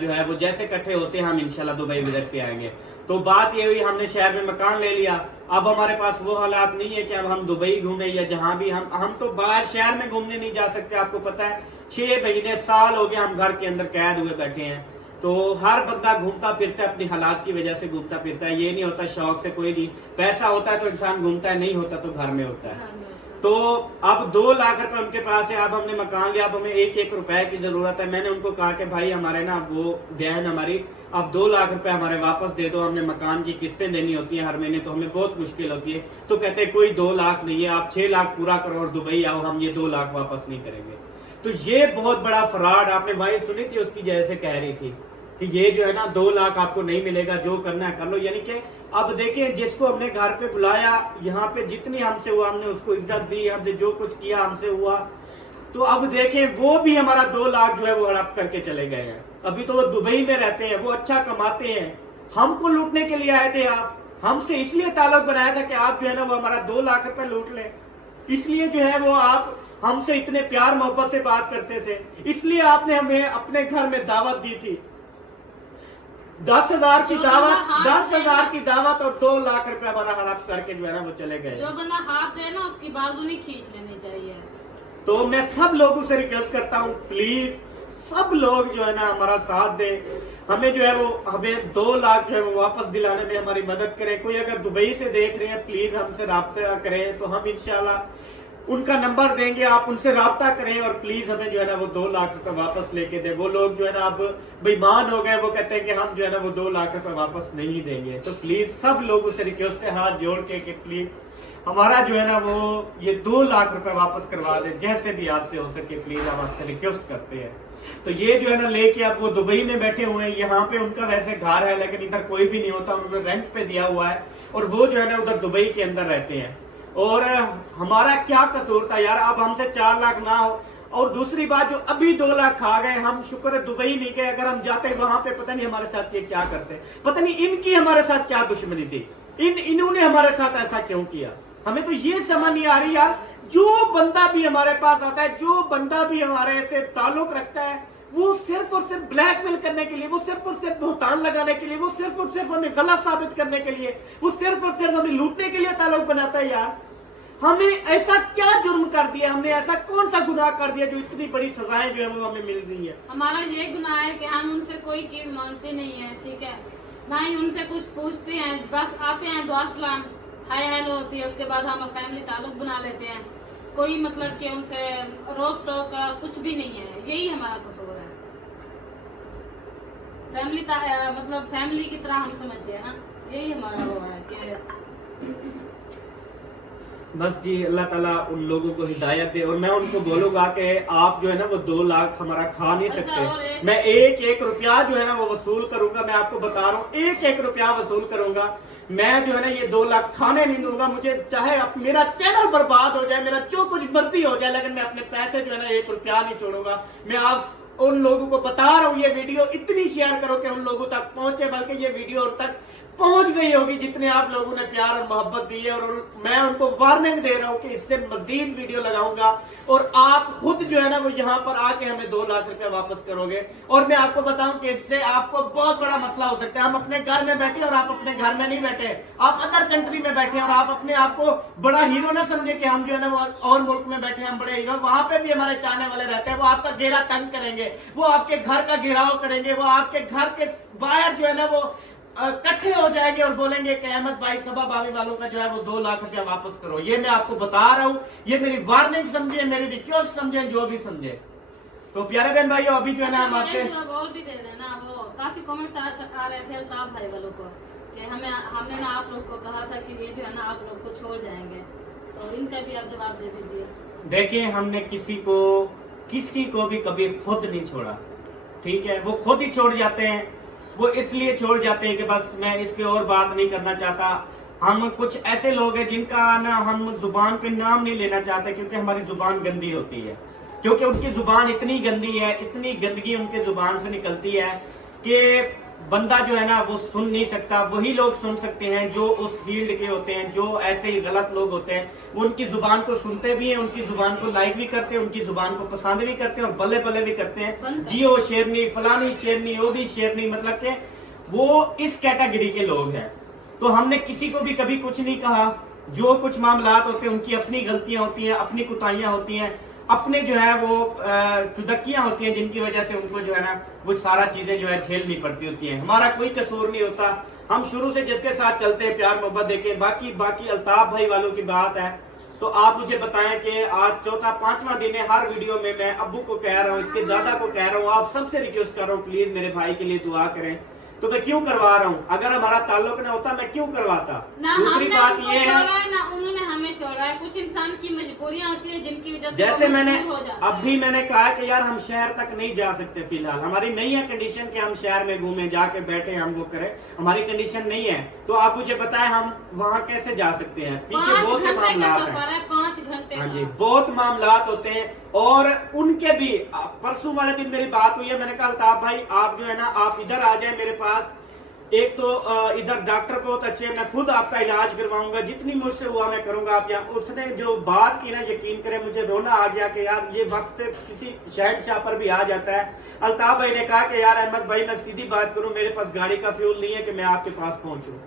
जो है वो जैसे इकट्ठे होते हैं हम इंशाल्लाह दुबई विजिट पे आएंगे। तो बात ये हुई, हमने शहर में मकान ले लिया। अब हमारे पास वो हालात नहीं है कि अब हम दुबई घूमे या जहां भी हम तो बाहर शहर में घूमने नहीं जा सकते। आपको पता है 6 महीने साल हो गए हम घर के अंदर कैद हुए बैठे हैं। तो हर बंदा घूमता फिरता है, अपनी हालात की वजह से घूमता फिरता है। ये नहीं होता शौक से, कोई नहीं, पैसा होता है तो इंसान घूमता है, नहीं होता तो घर में होता है। तो अब 2 लाख रुपए उनके पास है, अब हमने मकान लिया, अब हमें 1-1 रुपए की जरूरत है। मैंने उनको कहा कि भाई हमारे ना वो बहन हमारी, अब 2 लाख रुपए हमारे वापस दे दो, हमने मकान की किस्तें देनी होती है हर महीने, तो हमें बहुत मुश्किल होती है। तो कहते कोई 2 लाख नहीं है, आप 6 लाख पूरा करो और दुबई आओ, हम ये 2 लाख वापस नहीं करेंगे। तो ये बहुत बड़ा फ्रॉड, आपने भाई सुनी थी उसकी जैसे कह रही थी कि ये जो है ना 2 लाख आपको नहीं मिलेगा, जो करना है कर लो। यानी कि अब देखिए जिसको हमने घर पे बुलाया, यहाँ पे जितनी हमसे हुआ हमने उसको इज्जत दी, हमने जो कुछ किया हमसे हुआ। तो अब देखें वो भी हमारा 2 लाख जो है वो हड़प करके चले गए हैं। अभी तो वो दुबई में रहते हैं, वो अच्छा कमाते हैं, हमको लूटने के लिए आए थे। आप हमसे इसलिए ताल्लुक बनाया था कि आप जो है ना वो हमारा 2 लाख रुपए लूट लें, इसलिए जो है वो आप हमसे इतने प्यार मोहब्बत से बात करते थे, इसलिए आपने हमें अपने घर में दावत दी थी। 10,000 की दावत, 10,000 की दावत और 2 लाख रुपए हमारा हड़प करके जो है ना वो चले गए। जो बंदा हाथ दे ना उसकी बाजू नहीं खींच लेनी चाहिए। तो मैं सब लोगों से रिक्वेस्ट करता हूँ, प्लीज सब लोग जो है ना हमारा साथ दे, हमें जो है वो हमें 2 लाख जो है वो वापस दिलाने में हमारी मदद करें। कोई अगर दुबई से देख रहे हैं प्लीज हमसे राब्ता करें, तो हम इंशाल्लाह उनका नंबर देंगे, आप उनसे राब्ता करें और प्लीज हमें जो है ना वो 2 लाख रुपए वापस लेके दे। वो लोग जो है ना अब बेईमान हो गए, वो कहते हैं कि हम जो है ना वो 2 लाख रुपए वापस नहीं देंगे। तो प्लीज सब लोगों से रिक्वेस्ट है हाथ जोड़ के कि प्लीज हमारा जो है ना वो ये 2 लाख रुपए वापस करवा दे, जैसे भी आपसे हो सके, प्लीज हम आपसे रिक्वेस्ट करते हैं। तो ये जो है ना लेके अब वो दुबई में बैठे हुए हैं, यहाँ पे उनका वैसे घर है लेकिन इधर कोई भी नहीं होता, उन्होंने रेंट पे दिया हुआ है और वो जो है ना उधर दुबई के अंदर रहते हैं। और हमारा क्या कसूर था यार, अब हमसे 4 लाख ना हो। और दूसरी बात जो अभी 2 लाख खा गए, हम शुक्र है दुबई नहीं गए, अगर हम जाते वहां पे पता नहीं हमारे साथ ये क्या करते, पता नहीं इनकी हमारे साथ क्या दुश्मनी थी, इन्होंने हमारे साथ ऐसा क्यों किया। हमें तो ये समझ नहीं आ रही यार, जो बंदा भी हमारे पास आता है, जो बंदा भी हमारे से ताल्लुक रखता है, वो सिर्फ और सिर्फ ब्लैकमेल करने के लिए, वो सिर्फ और सिर्फ भुगतान लगाने के लिए, वो सिर्फ और सिर्फ हमें गलत साबित करने के लिए, वो सिर्फ और सिर्फ हमें लूटने के लिए ताल्लुक बनाता है। यार हमें ऐसा क्या जुर्म कर दिया, हमने ऐसा कौन सा गुनाह कर दिया जो इतनी बड़ी सजाएं जो है वो हमें मिल रही है। हमारा ये गुनाह है कि हम उनसे कोई चीज मांगते नहीं है, ठीक है, ना ही उनसे कुछ पूछते हैं, बस आते हैं, दुआ सलाम हाय हेलो होती है, उसके बाद हम फैमिली ताल्लुक बना लेते हैं। कोई मतलब कि उनसे रोक टोक कुछ भी नहीं है, यही हमारा कसूर है। फैमिली मतलब फैमिली की तरह हम समझते हैं ना, यही हमारा वो है कि बस जी अल्लाह ताला उन लोगों को हिदायत दे। और मैं उनको बोलूंगा कि आप जो है ना वो 2 लाख हमारा खा नहीं अच्छा, और सकते। एक- मैं एक रुपया जो है ना वो वसूल करूंगा, मैं आपको बता रहा हूँ, एक रुपया वसूल करूंगा। मैं जो है ना ये 2 लाख खाने नहीं दूंगा, मुझे चाहे मेरा चैनल बर्बाद हो जाए, मेरा जो कुछ मर्जी हो जाए, लेकिन मैं अपने पैसे जो है ना 1 रुपया नहीं छोड़ूंगा। मैं आप उन लोगों को बता रहा हूँ, ये वीडियो इतनी शेयर करो कि उन लोगों तक पहुंचे, बल्कि ये वीडियो उन तक पहुंच गई होगी जितने आप लोगों ने प्यार और मोहब्बत दी है। और मैं उनको वार्निंग दे रहा हूं कि इससे मजीद वीडियो लगाऊंगा और आप खुद जो है ना वो यहाँ पर आके हमें 2 लाख रुपए वापस करोगे। और मैं आपको बताऊं कि इससे आपको बहुत बड़ा मसला हो सकता है। हम अपने घर में बैठे और आप अपने घर में नहीं बैठे, आप अदर कंट्री में बैठे और आप अपने आप को बड़ा हीरो ना समझे कि हम जो है ना वो और मुल्क में बैठे हम बड़े हीरो। वहां पे भी हमारे चाहने वाले रहते हैं, वो आपका घेरा तंग करेंगे, वो आपके घर का घेराव करेंगे, वो आपके घर के बाहर जो है ना वो इकट्ठे हो जाएंगे और बोलेंगे कि अहमद भाई सबा भाभी वालों का जो है वो 2 लाख रुपया वापस करो। ये मैं आपको बता रहा हूँ, ये मेरी वार्निंग समझे, मेरी रिक्वेस्ट समझे, जो भी समझे। तो प्यारे बहन भाइयों अभी जो है ना हम आपसे और भी दे देना, वो काफी कमेंट्स आ रहे थे अल्ताफ भाई वालों को कि हमने ना आप लोग को कहा था कि ये जो है ना आप लोग को छोड़ जाएंगे, तो इनका भी आप जवाब दे दीजिए। देखिए हमने किसी को भी कभी खुद नहीं छोड़ा, ठीक है। वो खुद ही छोड़ जाते हैं, वो इसलिए छोड़ जाते हैं कि बस मैं इस पे और बात नहीं करना चाहता। हम कुछ ऐसे लोग हैं जिनका ना हम जुबान पे नाम नहीं लेना चाहते, क्योंकि हमारी जुबान गंदी होती है, क्योंकि उनकी जुबान इतनी गंदी है, इतनी गंदगी उनके जुबान से निकलती है कि बंदा जो है ना वो सुन नहीं सकता। वही लोग सुन सकते हैं जो उस फील्ड के होते हैं, जो ऐसे ही गलत लोग होते हैं। वो उनकी जुबान को सुनते भी हैं, उनकी जुबान को लाइक भी करते हैं, उनकी जुबान को पसंद भी करते हैं और बल्ले बल्ले भी करते हैं। जियो शेरनी, फलानी शेरनी, वो भी शेरनी, मतलब के वो इस कैटेगरी के लोग हैं। तो हमने किसी को भी कभी कुछ नहीं कहा। जो कुछ मामलात होते हैं उनकी अपनी गलतियां होती हैं, अपनी कुताहियां होती हैं, अपने जो है वो चुदक्कियां होती हैं, जिनकी वजह से उनको जो है ना वो सारा चीजें जो है झेलनी पड़ती होती हैं। हमारा कोई कसूर नहीं होता, हम शुरू से जिसके साथ चलते हैं प्यार मोहब्बत देके। बाकी अल्ताफ भाई वालों की बात है तो आप मुझे बताएं कि आज 4था-5वां दिन है, हर वीडियो में मैं अब्बू को कह रहा हूँ, इसके दादा को कह रहा हूँ, आप सबसे रिक्वेस्ट कर रहा हूँ प्लीज मेरे भाई के लिए दुआ करें। तो मैं क्यों करवा रहा हूँ? अगर हमारा ताल्लुक न होता मैं क्यों करवाता। दूसरी बात ये है ना उन्होंने हमें छोड़ा है, कुछ इंसान की मजबूरियां होती है जिनकी वजह से जैसे मैंने हो जाता है। अब भी मैंने कहा कि यार हम शहर तक नहीं जा सकते फिलहाल, हमारी नहीं है कंडीशन कि हम शहर में घूमें, जाके बैठे हम वो करें, हमारी कंडीशन नहीं है। तो आप मुझे बताएं हम वहाँ कैसे जा सकते हैं? पीछे बहुत से मामलात हैं, 5 घंटे। हाँ जी, बहुत मामलात होते हैं। और उनके भी परसों वाले दिन मेरी बात हुई है, मैंने कहा अल्ताफ भाई आप जो है ना आप इधर आ जाए मेरे पास। एक तो इधर डॉक्टर बहुत अच्छे हैं, मैं खुद आपका इलाज करवाऊंगा, जितनी मुझसे हुआ मैं करूंगा। आप यहाँ उसने जो बात की ना, यकीन करें मुझे रोना आ गया कि यार ये वक्त किसी शहंशाह पर भी आ जाता है। अल्ताफ भाई ने कहा कि यार अहमद भाई मैं सीधी बात करूं, मेरे पास गाड़ी का फ्यूल नहीं है कि मैं आपके पास पहुंचूं।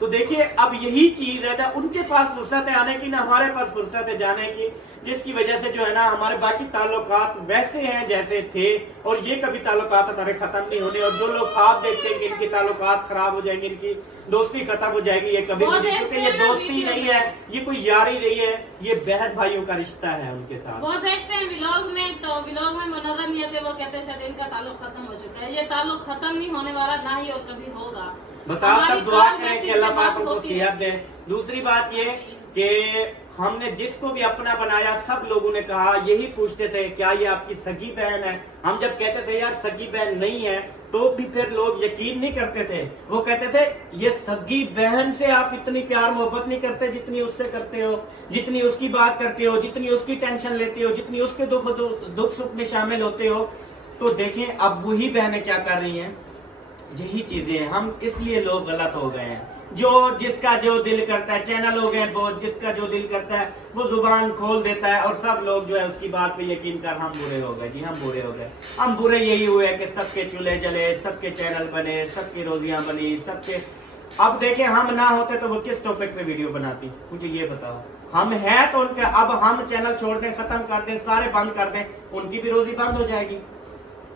तो देखिए अब यही चीज है ना, उनके पास फुर्सत है आने की, ना हमारे पास फुर्सत है जाने की, जिसकी वजह से जो है ना हमारे बाकी ताल्लुकात वैसे हैं जैसे थे और ये कभी ताल्लुकात हमारे खत्म नहीं होने। और जो लोग ख्वाब देखते हैं कि इनके ताल्लुकात खराब हो जाएंगे, इनकी दोस्ती खत्म हो जाएगी, ये कभी नहीं, क्योंकि ये दोस्ती नहीं है, ये कोई यारी नहीं है, ये बहन भाइयों का रिश्ता है उनके साथ। वो देखते हैं व्लॉग में, तो व्लॉग में वो नजर नहीं आते, वो कहते हैं शायद इनका ताल्लुक खत्म हो चुका है। ये ताल्लुक खत्म नहीं होने वाला, ना ही और कभी होगा। बस आप सब दुआ करें कि अल्लाह पाक उनको सेहत दे। दूसरी बात ये कि हमने जिसको भी अपना बनाया सब लोगों ने कहा, यही पूछते थे क्या ये आपकी सगी बहन है। हम जब कहते थे यार सगी बहन नहीं है, तो भी फिर लोग यकीन नहीं करते थे। वो कहते थे ये सगी बहन से आप इतनी प्यार मोहब्बत नहीं करते जितनी उससे करते हो, जितनी उसकी बात करते हो, जितनी उसकी टेंशन लेते हो, जितनी उसके दुख सुख में शामिल होते हो। तो देखें अब वही बहनें क्या कर रही हैं, यही चीजें हैं। हम इसलिए लोग गलत हो गए हैं। जो जिसका जो दिल करता है, चैनल हो गए बहुत, जिसका जो दिल करता है वो जुबान खोल देता है और सब लोग जो है उसकी बात पे यकीन कर हम बुरे हो गए। जी हम बुरे हो गए। हम बुरे यही हुए कि सबके चूल्हे जले, सबके चैनल बने, सबकी रोजियां बनी, सबके। अब देखें हम ना होते तो वो किस टॉपिक पे वीडियो बनाती, मुझे ये बताओ। हम हैं तो उनके, अब हम चैनल छोड़ दें, खत्म कर दें, सारे बंद कर दें, उनकी भी रोजी बंद हो जाएगी।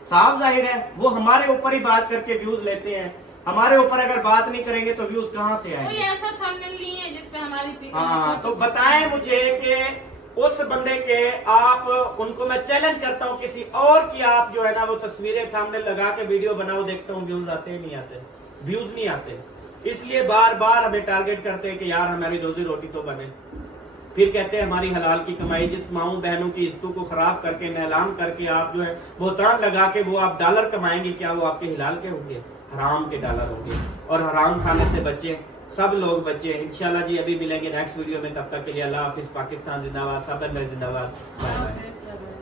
साफ जाहिर है वो हमारे ऊपर ही बात करके व्यूज लेते हैं, हमारे ऊपर अगर बात नहीं करेंगे तो व्यूज कहाँ से आएंगे? कोई ऐसा थंबनेल नहीं है जिस पे हमारी हाँ तो बताएं मुझे कि उस बंदे के आप उनको मैं चैलेंज करता हूँ किसी और की, आप जो है ना वो तस्वीरें थंबनेल लगा के वीडियो बनाओ, देखता हूँ व्यूज आते नहीं आते, व्यूज नहीं आते। इसलिए बार बार हमें टारगेट करते हैं कि यार हमारी रोजी रोटी तो बने। फिर कहते हैं हमारी हलाल की कमाई, जिस माओं बहनों की इज्जतों को खराब करके नीलाम करके आप जो है बोहतान लगा के वो आप डॉलर कमाएंगे, क्या वो आपके हिलाल के होंगे? हराम के डॉलर होंगे। और हराम खाने से बचे, सब लोग बचे। इंशाल्लाह जी अभी मिलेंगे नेक्स्ट वीडियो में, तब तक के लिए अल्लाह हाफिज। पाकिस्तान जिंदाबाद, सब जिंदाबाद, बाय बाय।